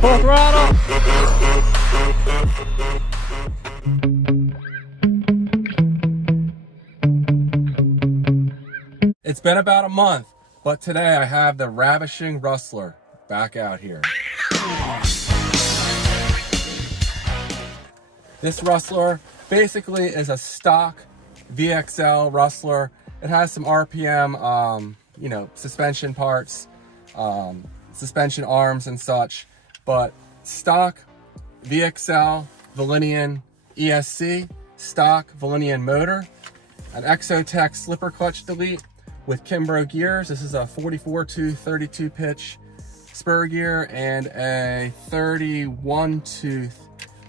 Full throttle. It's been about a month, but today I have the ravishing Rustler back out here. This Rustler basically is a stock VXL Rustler. It has some RPM, you know, suspension parts, suspension arms and such, but stock VXL Velineon ESC, stock Velineon motor, an Exotech slipper clutch delete with Kimbrough gears. This is a 44 tooth 32 pitch spur gear and a 31 tooth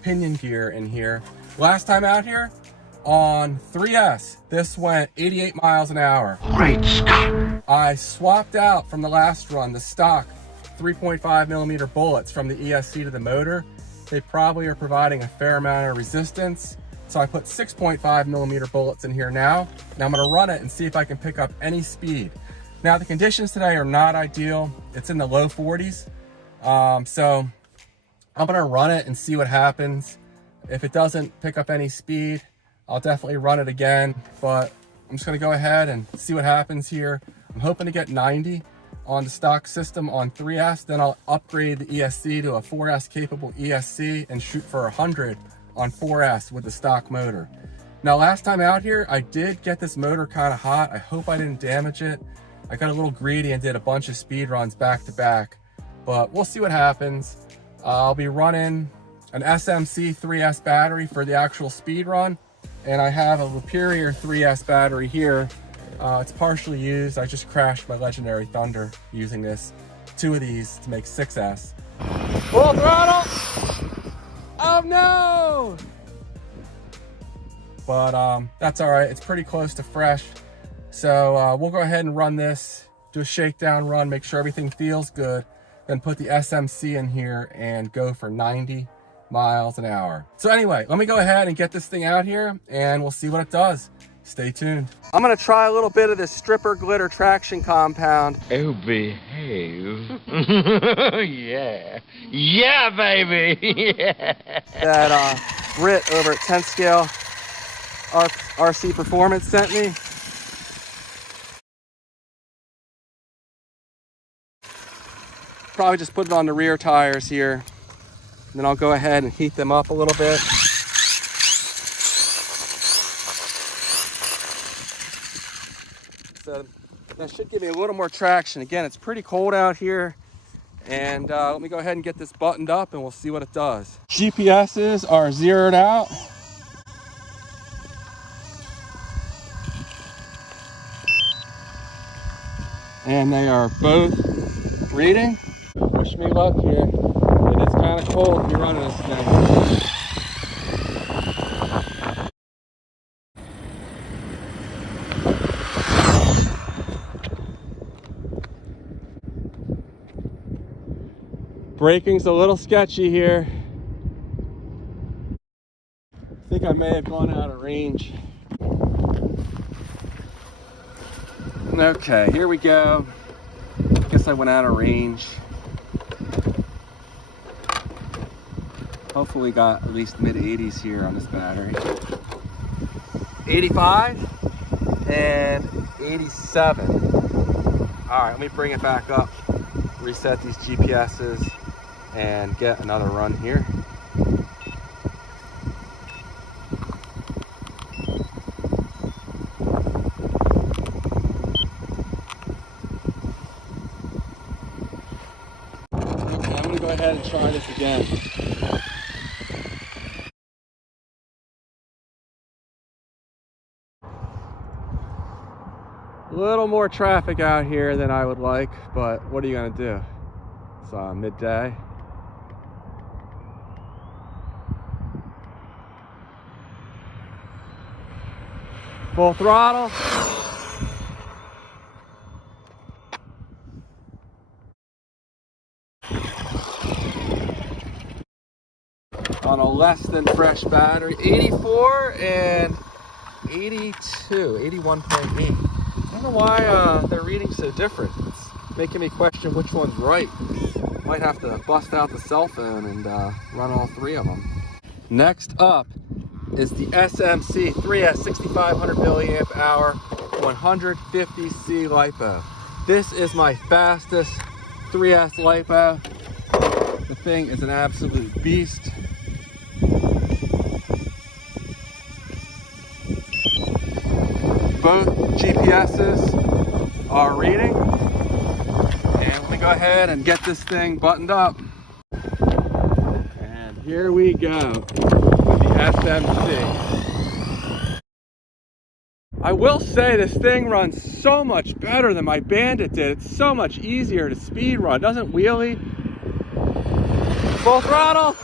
pinion gear in here. Last time out here on 3S, this went 88 miles an hour. Great Scott! I swapped out from the last run the stock 3.5 millimeter bullets from the ESC to the motor. They probably are providing a fair amount of resistance. So I put 6.5 millimeter bullets in here now. Now I'm gonna run it and see if I can pick up any speed. Now the conditions today are not ideal. It's in the low 40s. So I'm gonna run it and see what happens. If it doesn't pick up any speed, I'll definitely run it again, but I'm just gonna go ahead and see what happens here. I'm hoping to get 90 on the stock system on 3S, then I'll upgrade the ESC to a 4S capable ESC and shoot for 100 on 4S with the stock motor. Now last time out here, I did get this motor kind of hot. I hope I didn't damage it. I got a little greedy and did a bunch of speed runs back to back, but we'll see what happens. I'll be running an SMC 3S battery for the actual speed run, and I have a Liperior 3S battery here. It's partially used. I just crashed my Legendary Thunder using this. 2 of these to make 6S. Full throttle! Oh no! But that's all right. It's pretty close to fresh. So we'll go ahead and run this, do a shakedown run, make sure everything feels good, then put the SMC in here and go for 90 miles an hour. So anyway, let me go ahead and get this thing out here and we'll see what it does. Stay tuned. I'm gonna try a little bit of this stripper glitter traction compound. Oh, behave. Yeah. Yeah, baby. Yeah. That Brit over at 10 Scale RC Performance sent me. Probably just put it on the rear tires here. And then I'll go ahead and heat them up a little bit. So that should give me a little more traction. Again, it's pretty cold out here. And let me go ahead and get this buttoned up and we'll see what it does. GPSs are zeroed out. And they are both reading. Wish me luck here. It is kind of cold to be running this thing. Braking's a little sketchy here. I think I may have gone out of range. Okay, here we go. Guess I went out of range. Hopefully got at least mid 80s here on this battery. 85 and 87. All right, let me bring it back up, reset these GPSs, and get another run here. Okay, I'm gonna go ahead and try this again. A little more traffic out here than I would like, but what are you gonna do? It's midday. Full throttle. On a less than fresh battery, 84 and 82, 81.8. I don't know why they're reading so different. It's making me question which one's right. Might have to bust out the cell phone and run all three of them. Next up is the SMC 3S 6500 milliamp hour 150C LiPo. This is my fastest 3S LiPo. The thing is an absolute beast. Both GPSs are reading. And let me go ahead and get this thing buttoned up. And here we go with the SMC. I will say this thing runs so much better than my Bandit did. It's so much easier to speed run. It doesn't wheelie. Full throttle.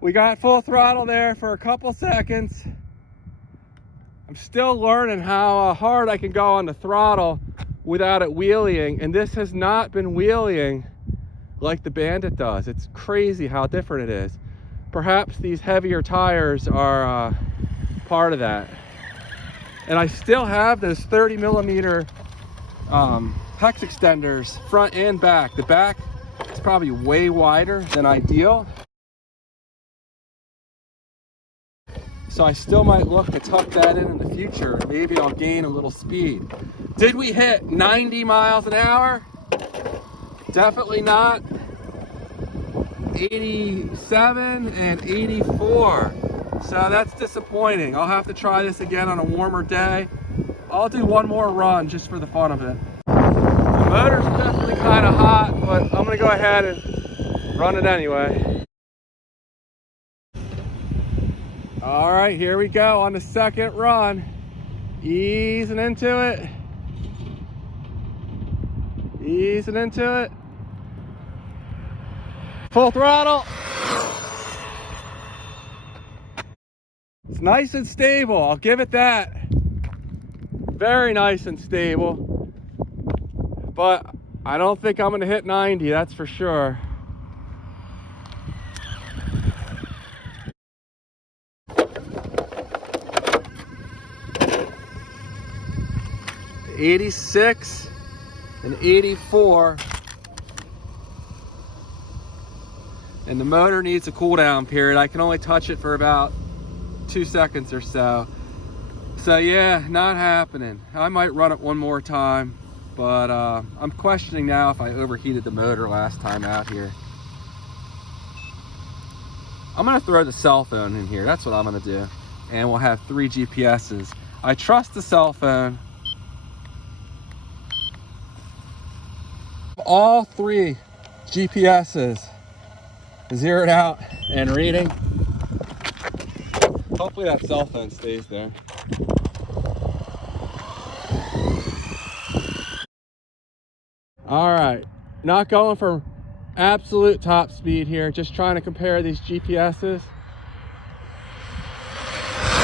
We got full throttle there for a couple seconds. I'm still learning how hard I can go on the throttle without it wheeling, and this has not been wheeling like the Bandit does. It's crazy how different it is. Perhaps these heavier tires are part of that. And I still have those 30 millimeter hex extenders, front and back. The back is probably way wider than ideal. So I still might look to tuck that in the future. Maybe I'll gain a little speed. Did we hit 90 miles an hour? Definitely not. 87 and 84. So that's disappointing. I'll have to try this again on a warmer day. I'll do one more run just for the fun of it. The motor's definitely kind of hot, but I'm gonna go ahead and run it anyway. All right, here we go on the second run. Easing into it. Easing into it. Full throttle. It's nice and stable, I'll give it that. Very nice and stable. But I don't think I'm gonna hit 90, that's for sure. '86 and 84. And the motor needs a cool down period. I can only touch it for about 2 seconds or so. So yeah, not happening. I might run it one more time, but I'm questioning now if I overheated the motor last time out here. I'm gonna throw the cell phone in here. That's what I'm gonna do. And we'll have 3 GPSs. I trust the cell phone. All 3 GPSs zeroed out and reading. Hopefully that cell phone stays there. All right, not going for absolute top speed here, just trying to compare these GPSs.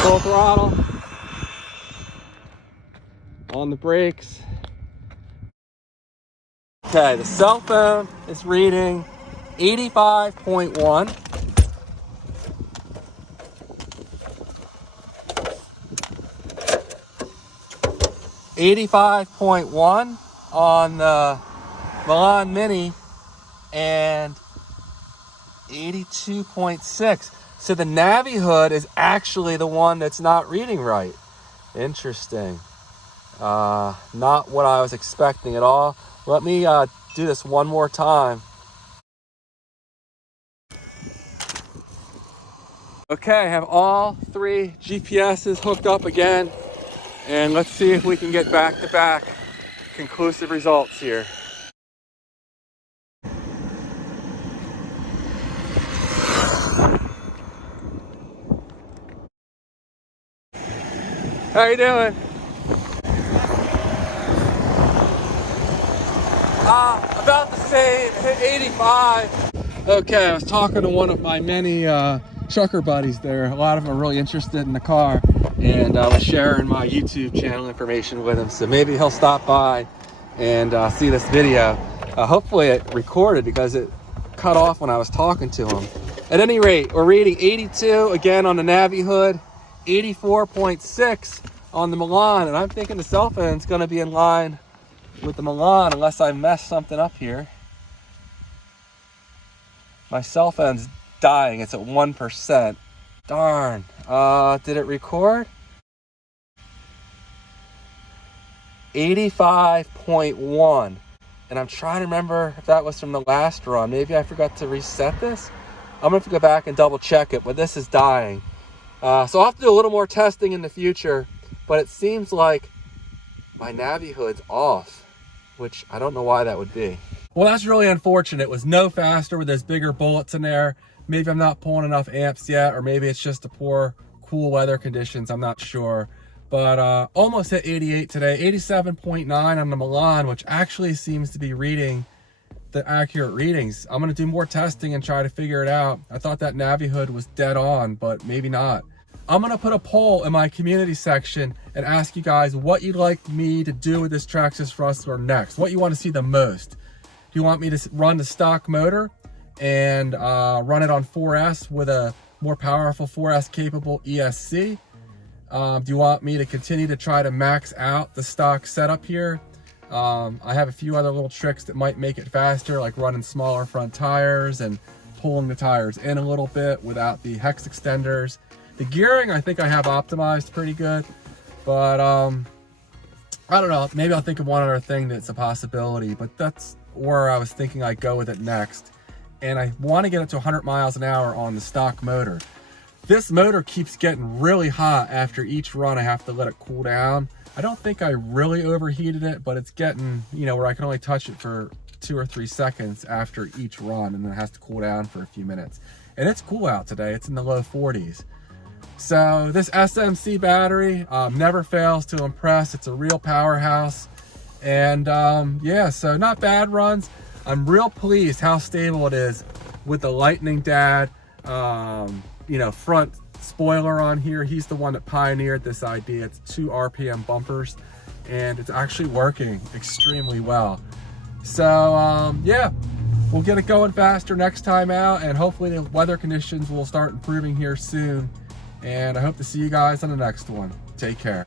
Full throttle on the brakes. Okay, the cell phone is reading 85.1. .1 on the Milan Mini and 82.6. So the Navihood is actually the one that's not reading right. Interesting. Not what I was expecting at all. Let me do this one more time. Okay, I have all 3 GPSs hooked up again. And let's see if we can get back-to-back conclusive results here. How you doing? About the same, hit 85. Okay, I was talking to one of my many trucker buddies there. A lot of them are really interested in the car, and I was sharing my YouTube channel information with him, so maybe he'll stop by and see this video. Hopefully it recorded, because it cut off when I was talking to him. At any rate, we're reading 82 again on the Navihood, 84.6 on the Milan, and I'm thinking the cell phone's going to be in line with the Milan unless I mess something up here. My cell phone's dying. It's at 1%. Darn. Did it record? 85.1. And I'm trying to remember if that was from the last run. Maybe I forgot to reset this. I'm going to have to go back and double check it, but this is dying. So I'll have to do a little more testing in the future, but it seems like my Navihood's off, which I don't know why that would be. Well, that's really unfortunate. It was no faster with those bigger bullets in there. Maybe I'm not pulling enough amps yet, or maybe it's just the poor, cool weather conditions. I'm not sure. But almost hit 88 today, 87.9 on the Milan, which actually seems to be reading the accurate readings. I'm gonna do more testing and try to figure it out. I thought that Navihood was dead on, but maybe not. I'm gonna put a poll in my community section and ask you guys what you'd like me to do with this Traxxas Rustler next, what you wanna see the most. Do you want me to run the stock motor and run it on 4S with a more powerful 4S capable ESC? Do you want me to continue to try to max out the stock setup here? I have a few other little tricks that might make it faster, like running smaller front tires and pulling the tires in a little bit without the hex extenders. The gearing, I think I have optimized pretty good, but I don't know. Maybe I'll think of one other thing that's a possibility, but that's where I was thinking I'd go with it next. And I want to get it to 100 miles an hour on the stock motor. This motor keeps getting really hot after each run. I have to let it cool down. I don't think I really overheated it, but it's getting, you know, where I can only touch it for 2 or 3 seconds after each run, and then it has to cool down for a few minutes. And it's cool out today. It's in the low 40s. So this SMC battery never fails to impress. It's a real powerhouse. And yeah, so not bad runs. I'm real pleased how stable it is with the Lightning Dad, you know, front spoiler on here. He's the one that pioneered this idea. It's 2 RPM bumpers, and it's actually working extremely well. So yeah, we'll get it going faster next time out, and hopefully the weather conditions will start improving here soon. And I hope to see you guys on the next one. Take care.